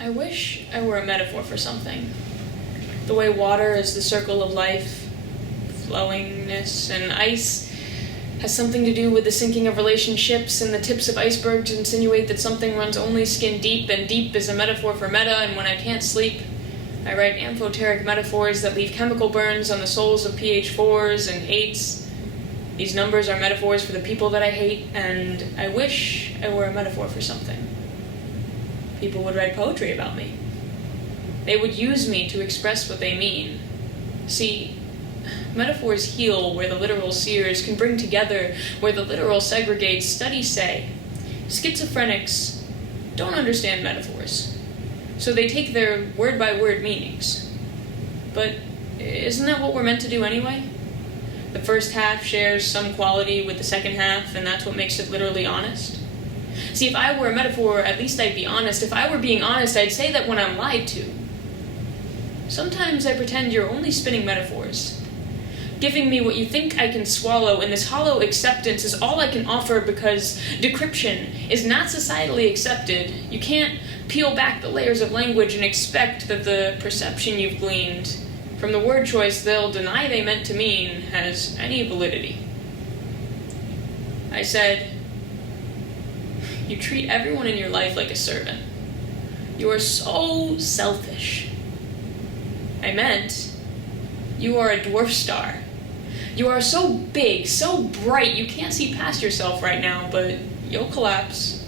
I wish I were a metaphor for something. The way water is the circle of life, flowingness, and ice has something to do with the sinking of relationships, and the tips of icebergs insinuate that something runs only skin deep, and deep is a metaphor for meta, and when I can't sleep, I write amphoteric metaphors that leave chemical burns on the souls of PH4s and 8s. These numbers are metaphors for the people that I hate, and I wish I were a metaphor for something. People would write poetry about me. They would use me to express what they mean. See, metaphors heal where the literal sears can bring together where the literal segregates. Studies say schizophrenics don't understand metaphors, so they take their word-by-word meanings. But isn't that what we're meant to do anyway? The first half shares some quality with the second half, and that's what makes it literally honest. See, if I were a metaphor, at least I'd be honest. If I were being honest, I'd say that when I'm lied to. Sometimes I pretend you're only spinning metaphors, giving me what you think I can swallow, and this hollow acceptance is all I can offer because decryption is not societally accepted. You can't peel back the layers of language and expect that the perception you've gleaned from the word choice they'll deny they meant to mean has any validity. I said, you treat everyone in your life like a servant. You are so selfish. I meant, you are a dwarf star. You are so big, so bright, you can't see past yourself right now, but you'll collapse.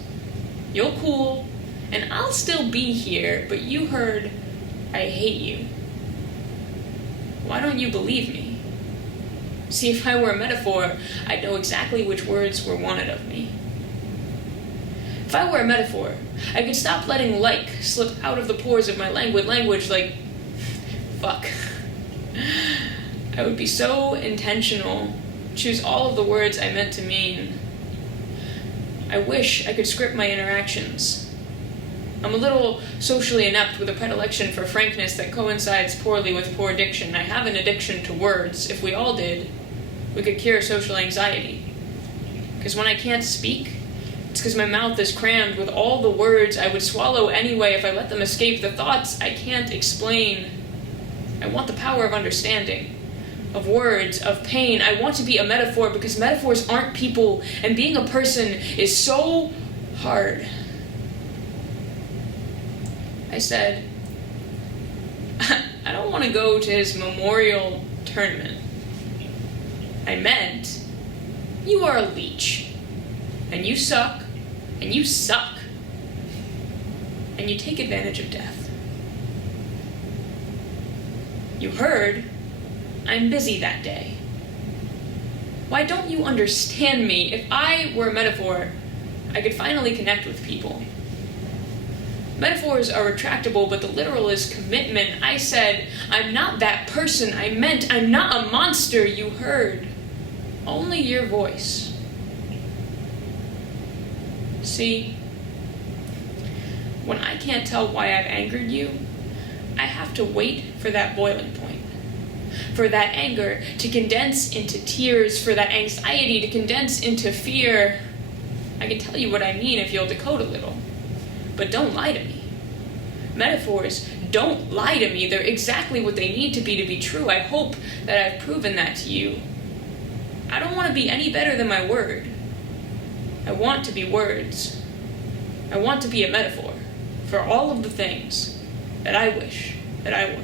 You'll cool, and I'll still be here, but you heard, I hate you. Why don't you believe me? See, if I were a metaphor, I'd know exactly which words were wanted of me. If I were a metaphor, I could stop letting like slip out of the pores of my language like, fuck. I would be so intentional, choose all of the words I meant to mean. I wish I could script my interactions. I'm a little socially inept with a predilection for frankness that coincides poorly with poor diction. I have an addiction to words. If we all did, we could cure social anxiety. Because when I can't speak, it's because my mouth is crammed with all the words I would swallow anyway if I let them escape, the thoughts I can't explain. I want the power of understanding, of words, of pain. I want to be a metaphor because metaphors aren't people, and being a person is so hard. I said, I don't want to go to his memorial tournament. I meant, you are a leech, and you suck, and you suck, and you take advantage of death. You heard, I'm busy that day. Why don't you understand me? If I were a metaphor, I could finally connect with people. Metaphors are retractable, but the literal is commitment. I said, I'm not that person. I meant, I'm not a monster. You heard. Only your voice. See, when I can't tell why I've angered you, I have to wait for that boiling point. For that anger to condense into tears, for that anxiety to condense into fear. I can tell you what I mean if you'll decode a little. But don't lie to me. Metaphors don't lie to me. They're exactly what they need to be true. I hope that I've proven that to you. I don't want to be any better than my word. I want to be words. I want to be a metaphor for all of the things that I wish that I were.